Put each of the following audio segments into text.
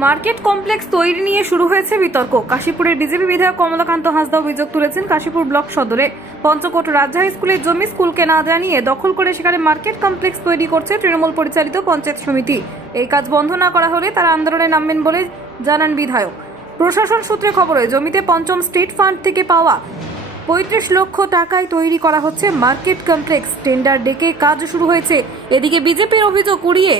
Market complex তৈরি নিয়ে শুরু হয়েছে বিতর্ক। কাশীপুরের বিজেপি বিধায়ক কমলাকান্ত হাঁসদা অভিযোগ তুলেছেন কাশীপুর ব্লক সদরে পঞ্চকোট রাজ হাই স্কুলের জমি স্কুলকে না জানিয়ে দখল করে সেখানে মার্কেট কমপ্লেক্স তৈরি করছে তৃণমূল পরিচালিত পঞ্চায়েত সমিতি। এই কাজ বন্ধ না করা হলে তারা আন্দোলনে নামবেন বলে জানান বিধায়ক। প্রশাসন সূত্রে খবর, জমিতে পঞ্চম স্টেট ফান্ড থেকে পাওয়া ৩৫ লক্ষ টাকায় তৈরি করা হচ্ছে মার্কেট কমপ্লেক্স। টেন্ডার ডেকে কাজ শুরু হয়েছে। এদিকে বিজেপির অভিযোগ উড়িয়ে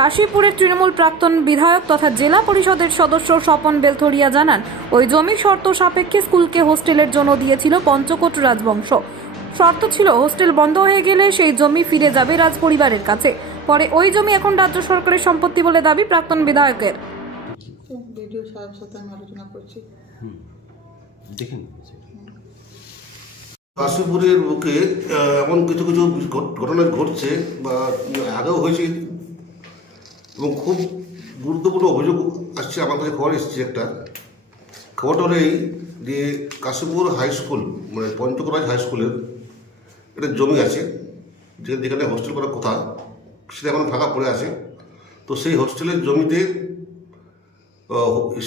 কাশীপুরের তৃণমূল প্রাক্তন বিধায়ক তথা জেলা পরিষদের সদস্য স্বপন বেলথরিয়া জানান, ওই জমির শর্ত সাপেক্ষে স্কুলকে হোস্টেলের জন্য দিয়েছিল পঞ্চকোট রাজবংশ। শর্ত ছিল হোস্টেল বন্ধ হয়ে গেলে সেই জমি ফিরে যাবে রাজ পরিবারের কাছে। পরে ওই জমি এখন রাজ্য সরকারের সম্পত্তি বলে দাবি প্রাক্তন বিধায়কের। ভিডিও সাহেব সাথে আমি আলোচনা করছি। দেখেন কাশীপুরের বুকে এমন কিছু কিছু ঘটনা ঘটছে বা আগেও হয়েছে এবং খুব গুরুত্বপূর্ণ অভিযোগ আসছে। আমার কাছে খবর এসেছে একটা। খবরটা হলো এই যে কাশীপুর হাই স্কুল মানে পঞ্চকরাজ হাই স্কুলের একটা জমি আছে যেখানে হোস্টেল করার কথা, সেটা এখন ফাঁকা পড়ে আছে। তো সেই হোস্টেলের জমিতে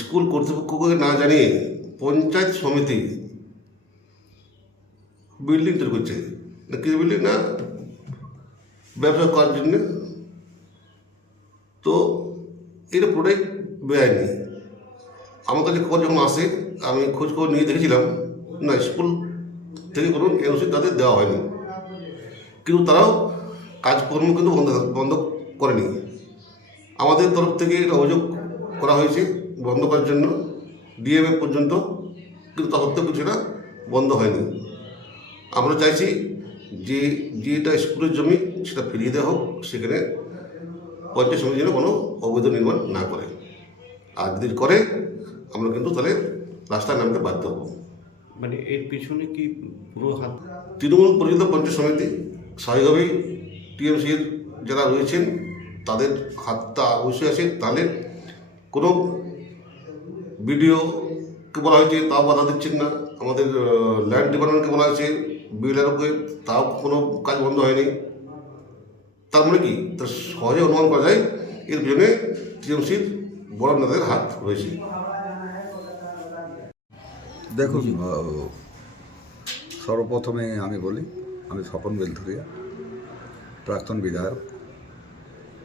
স্কুল কর্তৃপক্ষকে না জানিয়ে পঞ্চায়েত সমিতি বিল্ডিং তৈরি করছে। না কি বিল্ডিং না ব্যবসা করার জন্য। তো এটা পুরোটাই বেআইনি। আমার কাছে খবর যখন আসে আমি খোঁজ খবর নিয়ে দেখেছিলাম, না স্কুল থেকে কোনো এনওসি তাদের দেওয়া হয়নি, কিন্তু তারাও কাজকর্ম কিন্তু বন্ধ করেনি। আমাদের তরফ থেকে এটা অভিযোগ করা হয়েছে বন্ধ করার জন্য ডিএমএ পর্যন্ত, কিন্তু তা সত্ত্বেও কিছু এটা বন্ধ হয়নি। আমরা চাইছি যে যেটা স্কুলের জমি সেটা ফিরিয়ে দেওয়া হোক, সেখানে পঞ্চায়েত সমিতি যেন কোনো অবৈধ নির্মাণ না করে। আর যদি করে আমরা কিন্তু তাহলে রাস্তায় নামতে বাধ্য হব। মানে এর পিছনে কি পুরো হাত তৃণমূল পরিচালিত পঞ্চায়েত সমিতি স্বাভাবিকভাবেই টিএমসির যারা রয়েছেন তাদের হাতটা অবশ্যই আছে। তাহলে কোনো বিডিওকে বলা হয়েছে তাও বাধা দিচ্ছেন না, আমাদের ল্যান্ড ডিপার্টমেন্টকে বলা হয়েছে, বিএলআরওকে, তাও কোনো কাজ বন্ধ হয়নি। তার মানে কি, তার সহজে অনুমান করা যায় এর পিছনে টিএমসির বড় নেতাদের হাত রয়েছে। দেখুন, সর্বপ্রথমে আমি বলি, আমি স্বপন বেলথরিয়া, প্রাক্তন বিধায়ক,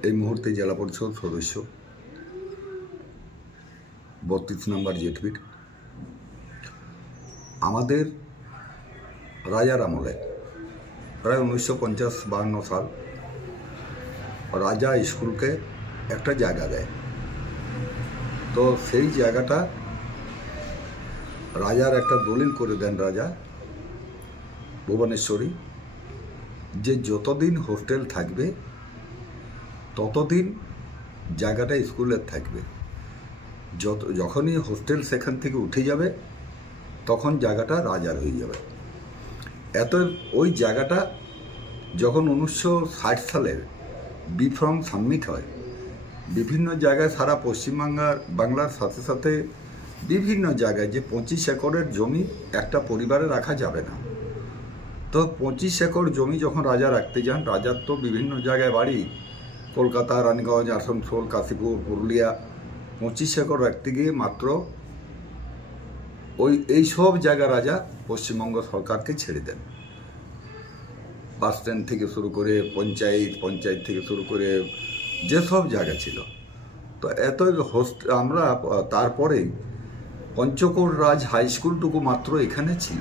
এই মুহূর্তে জেলা পরিষদ সদস্য 32 নম্বর জেটবির। আমাদের রাজার আমলে প্রায় 1950-52 সাল রাজা স্কুলকে একটা জায়গা দেয়। তো সেই জায়গাটা রাজার একটা দলিল করে দেন রাজা ভুবনেশ্বরী, যে যতদিন হোস্টেল থাকবে ততদিন জায়গাটা স্কুলের থাকবে। যখনই হোস্টেল সেখান থেকে উঠে যাবে তখন জায়গাটা রাজার হয়ে যাবে। ওই জায়গাটা যখন 1960 সালের বিফর্ম সাবমিট হয়, বিভিন্ন জায়গায় সারা বাংলার সাথে সাথে বিভিন্ন জায়গায় যে 25 একরের জমি একটা পরিবারে রাখা যাবে না। তো 25 একর জমি যখন রাজা রাখতে যান, রাজার তো বিভিন্ন জায়গায় বাড়ি, কলকাতা, রানীগঞ্জ, আসানসোল, কাশীপুর, পুরুলিয়া, 25 একর রাখতে গিয়ে মাত্র এই সব জায়গা রাজা পশ্চিমবঙ্গ সরকারকে ছেড়ে দেন। বাস স্ট্যান্ড থেকে শুরু করে পঞ্চায়েত থেকে শুরু করে যেসব জায়গা ছিল। তো আমরা তারপরে পঞ্চকোট রাজ হাই স্কুলটুকু মাত্র এখানে ছিল,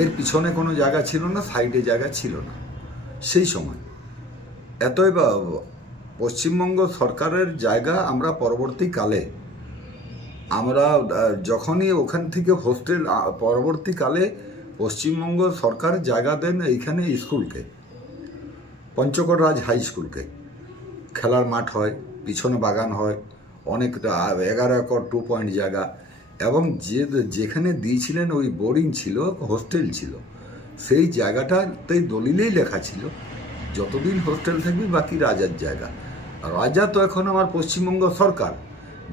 এর পিছনে কোনো জায়গা ছিল না, সাইডে জায়গা ছিল না সেই সময়। পশ্চিমবঙ্গ সরকারের জায়গা আমরা পরবর্তীকালে যখনই ওখান থেকে হোস্টেল, পরবর্তীকালে পশ্চিমবঙ্গ সরকার জায়গা দেন এইখানে স্কুলকে, পঞ্চকোট রাজ হাই স্কুলকে। খেলার মাঠ হয়, পিছনে বাগান হয়, অনেকটা 11 একর 2 পয়েন্ট জায়গা, এবং যেখানে দিয়েছিলেন ওই বোর্ডিং ছিল, হোস্টেল ছিল, সেই জায়গাটাতেই দলিলেই লেখা ছিল যতদিন হোস্টেল থাকবে বাকি রাজার জায়গা। রাজা তো এখন আমার পশ্চিমবঙ্গ সরকার,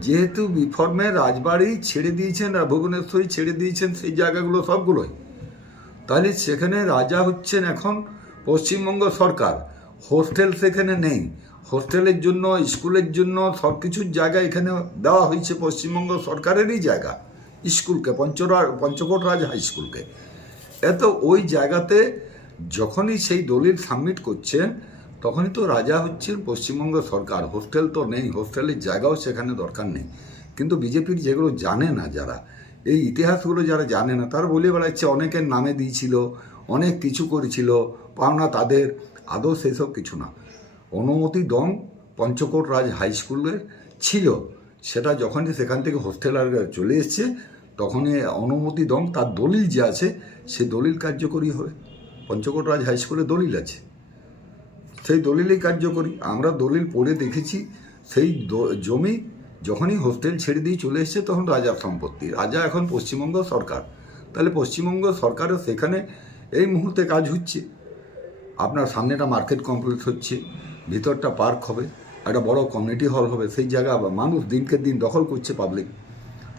যেহেতু বিফর্মে রাজবাড়ি ছেড়ে দিয়েছেন, ভুবনেশ্বরী ছেড়ে দিয়েছেন সেই জায়গাগুলো সবগুলোই, তাহলে সেখানে রাজা হচ্ছেন এখন পশ্চিমবঙ্গ সরকার। হোস্টেল সেখানে নেই, হোস্টেলের জন্য, স্কুলের জন্য সব কিছুর জায়গা এখানে দেওয়া হয়েছে পশ্চিমবঙ্গ সরকারেরই জায়গা স্কুলকে, পঞ্চকোট রাজ হাই স্কুলকে। এত ওই জায়গাতে যখনই সেই দলিল সাবমিট করছেন তখনই তো রাজা হচ্ছেন পশ্চিমবঙ্গ সরকার। হোস্টেল তো নেই, হোস্টেলের জায়গাও সেখানে দরকার নেই। কিন্তু বিজেপির যেগুলো জানে না, যারা এই ইতিহাসগুলো যারা জানে না, তারা বলে বেড়াচ্ছে অনেকের নামে দিয়েছিল, অনেক কিছু করেছিল, পাওনা তাদের। আদৌ সেসব কিছু না। অনুমতি দম পঞ্চকোট রাজ হাই স্কুলের ছিল, সেটা যখনই সেখান থেকে হোস্টেল আর চলে এসছে তখনই অনুমতি দম তার দলিল যে আছে সে দলিল কার্যকরী হবে। পঞ্চকোট রাজ হাই স্কুলে দলিল আছে, সেই দলিলই কার্যকরী। আমরা দলিল পড়ে দেখেছি, সেই জমি যখনই হোস্টেল ছেড়ে দিয়ে চলে এসছে তখন রাজার সম্পত্তি। রাজা এখন পশ্চিমবঙ্গ সরকার, তাহলে পশ্চিমবঙ্গ সরকারও সেখানে এই মুহূর্তে কাজ হচ্ছে। আপনার সামনেটা মার্কেট কমপ্লেক্স হচ্ছে, ভিতরটা পার্ক হবে, একটা বড় কমিউনিটি হল হবে। সেই জায়গা মানুষ দিনকে দিন দখল করছে পাবলিক।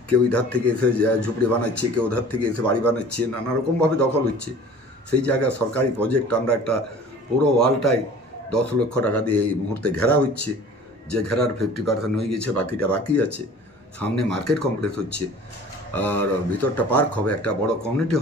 কেউ ইধার থেকে এসে ঝুপড়ি বানাচ্ছে, কেউ ওধার থেকে এসে বাড়ি বানাচ্ছে, নানা রকমভাবে দখল হচ্ছে। সেই জায়গায় সরকারি প্রজেক্ট আমরা একটা পুরো ওয়ালটাই 10 লক্ষ টাকা দিয়ে এই মুহূর্তে ঘেরা হচ্ছে, যে ঘেরার 50% হয়ে গেছে, বাকিটা বাকি আছে। সামনে মার্কেট কমপ্লেক্স হচ্ছে, আর ভিতরটা পার্ক হবে, একটা বড় কমিউনিটি